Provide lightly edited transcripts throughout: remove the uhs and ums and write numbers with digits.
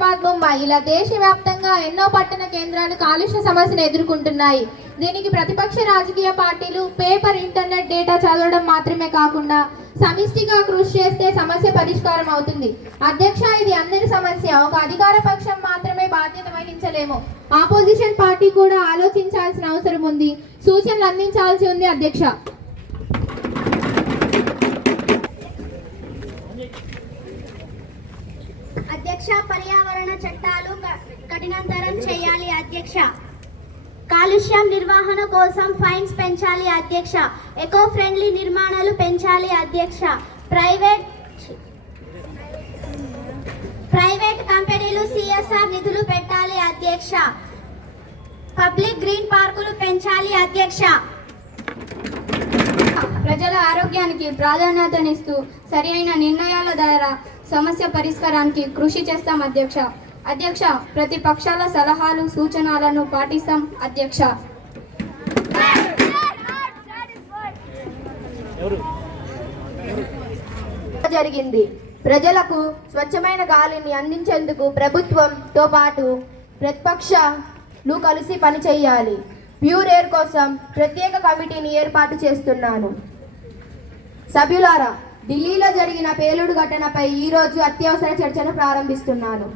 హైదరాబాద్, ముంబై ఇలా దేశవ్యాప్తంగా ఎన్నో పట్టణ కేంద్రాలు కాలుష్య సమస్యను ఎదుర్కొంటున్నాయి. దీనికి ప్రతిపక్ష రాజకీయ పార్టీలు పేపర్, ఇంటర్నెట్ డేటా చదవడం మాత్రమే కాకుండా సమిష్టిగా కృషి చేస్తే సమస్య పరిష్కారం అవుతుంది. అధ్యక్ష, ఇది అందరి సమస్య. ఒక అధికార పక్షం మాత్రమే బాధ్యత వహించలేము. ఆపోజిషన్ పార్టీ కూడా ఆలోచించాల్సిన అవసరం ఉంది, సూచనలు అందించాల్సి ఉంది. అధ్యక్ష, పర్యావరణ చట్టాలు కఠినతరం చేయాలి. అధ్యక్ష, కాలుష్యం నిర్వహణ కోసం ఫైన్స్ పెంచాలి. అధ్యక్ష, ఎకో ఫ్రెండ్లీ నిర్మాణాలు పెంచాలి. అధ్యక్ష, ప్రైవేట్ కంపెనీలు సిఎస్ఆర్ నిధులు పెట్టాలి. అధ్యక్ష, పబ్లిక్ గ్రీన్ పార్కులు పెంచాలి. అధ్యక్ష, ప్రజల ఆరోగ్యానికి ప్రాధాన్యతనిస్తూ సరైన నిర్ణయాల ద్వారా సమస్య పరిష్కారానికి కృషి చేస్తాం. అధ్యక్ష, ప్రతిపక్షాల సలహాలు సూచనలను పాటిస్తాం. అధ్యక్ష, జరిగింది. ప్రజలకు స్వచ్ఛమైన గాలిని అందించేందుకు ప్రభుత్వంతో పాటు ప్రతిపక్షాలు కలిసి పనిచేయాలి. ప్యూర్ ఎయిర్ కోసం ప్రత్యేక కమిటీని ఏర్పాటు చేస్తున్నాను. సభ్యులారా, ఢిల్లీలో జరిగిన పేలుడు ఘటనపై ఈరోజు అత్యవసర చర్చను ప్రారంభిస్తున్నాను.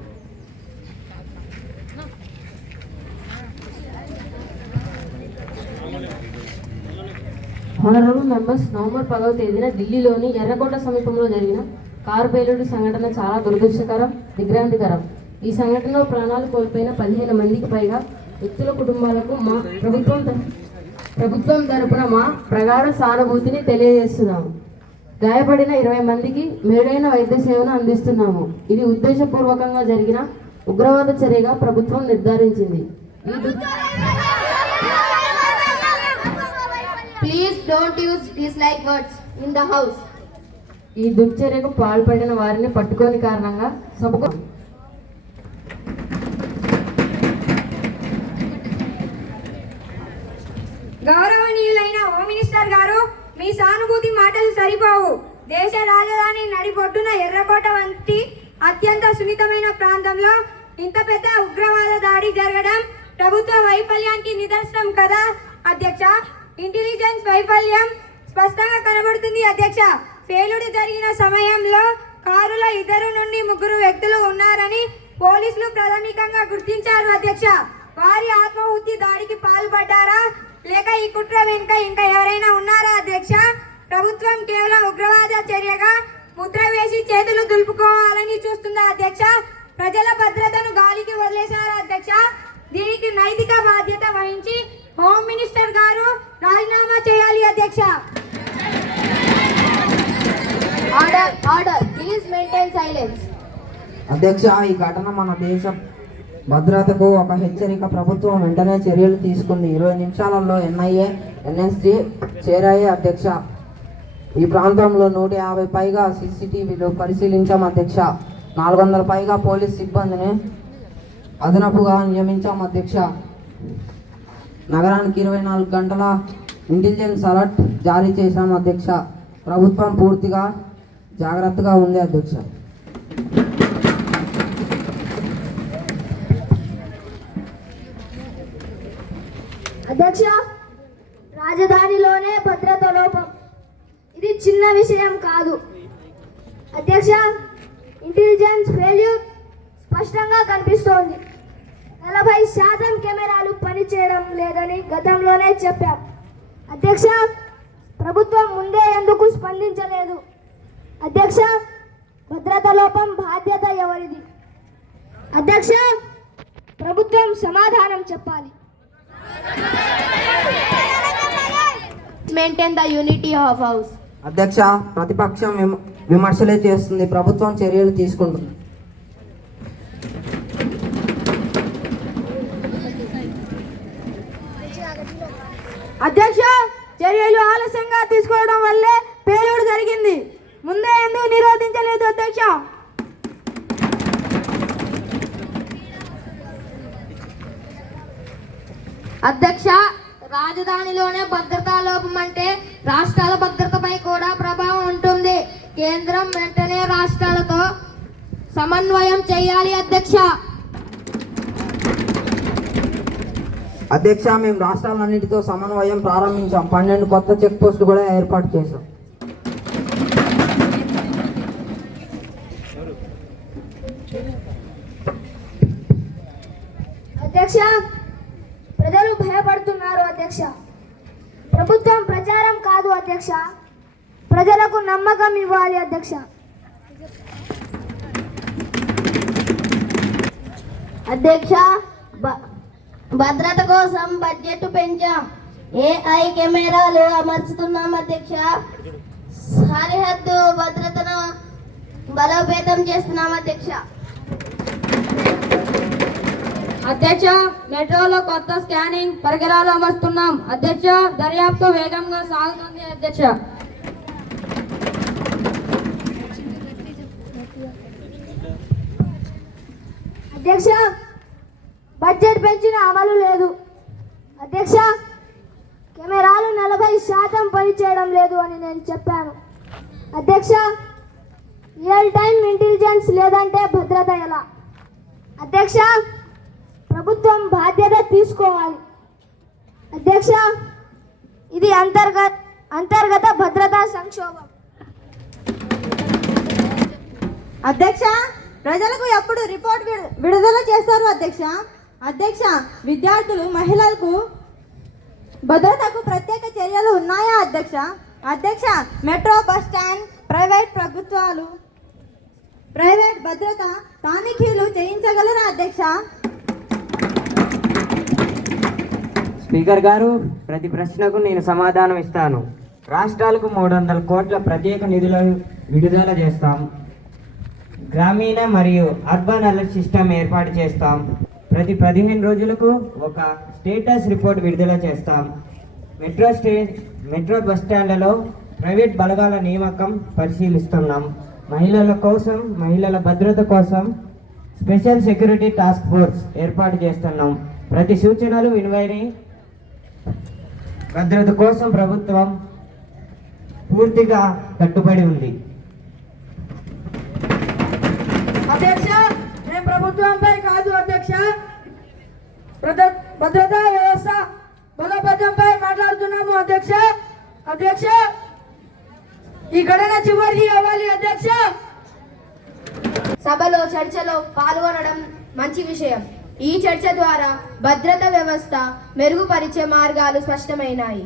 హానరబుల్ మెంబర్స్, నవంబర్ 10వ తేదీన ఢిల్లీలోని ఎర్రకోట సమీపంలో జరిగిన కారు పేలుడు సంఘటన చాలా దురదృష్టకరం, దిగ్భ్రాంతికరం. ఈ సంఘటనలో ప్రాణాలు కోల్పోయిన 15 మందికి పైగా వ్యక్తుల కుటుంబాలకు మా ప్రభుత్వం తరపున మా ప్రగాఢ సానుభూతిని తెలియజేస్తున్నాము. గాయపడిన 20 మందికి మెరుగైన వైద్య సేవను అందిస్తున్నాము. ఇది ఉద్దేశపూర్వకంగా జరిగిన ఉగ్రవాద చర్యగా ప్రభుత్వం నిర్ధారించింది. Please don't use dislike words in the house. ఈ దుర్చర్యకు పాల్పడిన వారిని పట్టుకోని కారణంగా సభకు గౌరవనీయులైన హోమ్ మినిస్టర్ గారు, మీ సానుభూతి మాటలు సరిపోవు. దేశ రాజధాని నడిబొడ్డున ఎర్రకోట వంటి అత్యంత సున్నితమైన ప్రాంతంలో ఇంత పెద్ద ఉగ్రవాద దాడి జరగడం ప్రభుత్వ వైఫల్యానికి నిదర్శనం కదా అధ్యక్ష. ఇంటెలిజెన్స్ వైఫల్యం స్పష్టంగా కనబడుతుంది. అధ్యక్ష, పేలుడు జరిగిన సమయంలో కారులో 2 నుండి 3 వ్యక్తులు ఉన్నారని పోలీసులు ప్రాథమికంగా గుర్తించారు. అధ్యక్ష, వారి ఆత్మాహుతి దాడికి పాల్పడ్డారా లేక ఈ కుట్ర వెనుక ఇంకా ఎవరైనా ఉన్నారా? అధ్యక్ష, ప్రభుత్వం కేవలం ఉగ్రవాద చర్యగా ముద్ర వేసి చేతులు దులుపుకోవాలని చూస్తుందా? అధ్యక్ష, ప్రజల భద్రతను గాలికి వదిలేశారా? అధ్యక్ష, దీనికి నైతిక బాధ్యత వహించి హోమ్ మినిస్టర్ గారు రాజీనామా చేయాలి. అధ్యక్ష, ఆర్డర్ ప్లీజ్ మెయింటైన్ సైలెన్స్. అధ్యక్ష, ఈ ఘటన మన దేశ భద్రతకు ఒక హెచ్చరిక. ప్రభుత్వం వెంటనే చర్యలు తీసుకుంది. 20 నిమిషాలలో NIA, NSG చేరాయి. అధ్యక్ష, ఈ ప్రాంతంలో 150 పైగా CCTVలు పరిశీలించాం. అధ్యక్ష, 400 పైగా పోలీస్ సిబ్బందిని అదనపుగా నియమించాం. అధ్యక్ష, నగరానికి 24 గంటల ఇంటెలిజెన్స్ అలర్ట్ జారీ చేశాం. అధ్యక్ష, ప్రభుత్వం పూర్తిగా జాగ్రత్తగా ఉంది. అధ్యక్ష, అధ్యక్ష, రాజధానిలోనే భద్రత లోపం. ఇది చిన్న విషయం కాదు. అధ్యక్ష, ఇంటెలిజెన్స్ ఫెయిల్యూర్ స్పష్టంగా కనిపిస్తోంది. 40% కెమెరాలు పనిచేయడం లేదని గతంలోనే చెప్పాం. అధ్యక్ష, ప్రభుత్వం ముందే ఎందుకు స్పందించలేదు? అధ్యక్ష, భద్రత లోపం బాధ్యత ఎవరిది? అధ్యక్ష, ప్రభుత్వం సమాధానం చెప్పాలి. Maintain the unity of house. అధ్యక్ష, ప్రతిపక్షం విమర్శలే చేస్తుంది, ప్రభుత్వం చర్యలు తీసుకుంటుంది. అధ్యక్ష, చర్యలు ఆలస్యంగా తీసుకోవడం వల్లే పేలుడు జరిగింది. ముందే ఎందుకు నిరోధించలేదు? అధ్యక్ష, అధ్యక్ష, రాజధానిలోనే భద్రతా లోపం అంటే రాష్ట్రాల భద్రతపై కూడా ప్రభావం ఉంటుంది. కేంద్రం వెంటనే రాష్ట్రాలతో సమన్వయం చేయాలి అధ్యక్ష. అధ్యక్ష, మేము రాష్ట్రాలన్నిటితో సమన్వయం ప్రారంభించాం. 12 కొత్త చెక్ పోస్టులు కూడా ఏర్పాటు చేశాం. అధ్యక్ష, ప్రజలు భయపడుతున్నారు అధ్యక్ష. ప్రభుత్వం ప్రచారం కాదు అధ్యక్ష, ప్రజలకు నమ్మకం ఇవ్వాలి అధ్యక్ష. అధ్యక్ష, భద్రత కోసం బడ్జెట్ పెంచాం. AI కెమెరాలు అమర్చుతున్నాం అధ్యక్ష. సరిహద్దు భద్రతను బలోపేతం చేస్తున్నాం అధ్యక్ష. అధ్యక్ష, మెట్రోలో కొత్త స్కానింగ్ పరికరాలు అమర్చుతున్నాం అధ్యక్ష. దర్యాప్తు వేగంగా సాగుతుంది అధ్యక్ష. అధ్యక్ష, బడ్జెట్ పెంచిన అమలు లేదు అధ్యక్ష. కెమెరాలు 40% పనిచేయడం లేదు అని నేను చెప్పాను అధ్యక్ష. రియల్ టైం ఇంటెలిజెన్స్ లేదంటే భద్రత ఎలా అధ్యక్ష? ప్రభుత్వం బాధ్యత తీసుకోవాలి అధ్యక్ష. ఇది అంతర్గత భద్రతా సంక్షోభం అధ్యక్ష, ప్రజలకు ఎప్పుడు రిపోర్ట్ విడుదల చేస్తారు అధ్యక్ష? అధ్యక్ష, విద్యార్థులు మహిళలకు భద్రతకు ప్రత్యేక చర్యలు ఉన్నాయా అధ్యక్ష? అధ్యక్ష, మెట్రో బస్ స్టాండ్ ప్రైవేట్ భద్రత తనిఖీలు చేయించగలరా అధ్యక్ష? స్పీకర్ గారు, ప్రతి ప్రశ్నకు నేను సమాధానం ఇస్తాను. రాష్ట్రాలకు 300 కోట్ల ప్రత్యేక నిధులను విడుదల చేస్తాం. గ్రామీణ మరియు అర్బన్ అలర్ట్ సిస్టమ్ ఏర్పాటు చేస్తాం. ప్రతి 15 రోజులకు ఒక స్టేటస్ రిపోర్ట్ విడుదల చేస్తాం. మెట్రో బస్ స్టాండ్లలో ప్రైవేట్ బలగాల నియామకం పరిశీలిస్తున్నాం. మహిళల భద్రత కోసం స్పెషల్ సెక్యూరిటీ టాస్క్ ఫోర్స్ ఏర్పాటు చేస్తున్నాం. ప్రతి సూచనలు విలువైన భద్రత కోసం ప్రభుత్వం పూర్తిగా కట్టుబడి ఉంది. అధ్యక్ష, మేము ప్రభుత్వంపై కాదు అధ్యక్ష, భద్రతా వ్యవస్థ బలోపేతంపై మాట్లాడుతున్నాము అధ్యక్ష. అధ్యక్ష, ఈ ఘటన చివరిది అవ్వాలి అధ్యక్ష. సభలో చర్చలో పాల్గొనడం మంచి విషయం. ఈ చర్చ ద్వారా భద్రత వ్యవస్థ మెరుగుపరిచే మార్గాలు స్పష్టమైనాయి.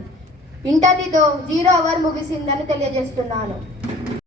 ఇంతటితో 0 అవర్ ముగిసిందని తెలియజేస్తున్నాను.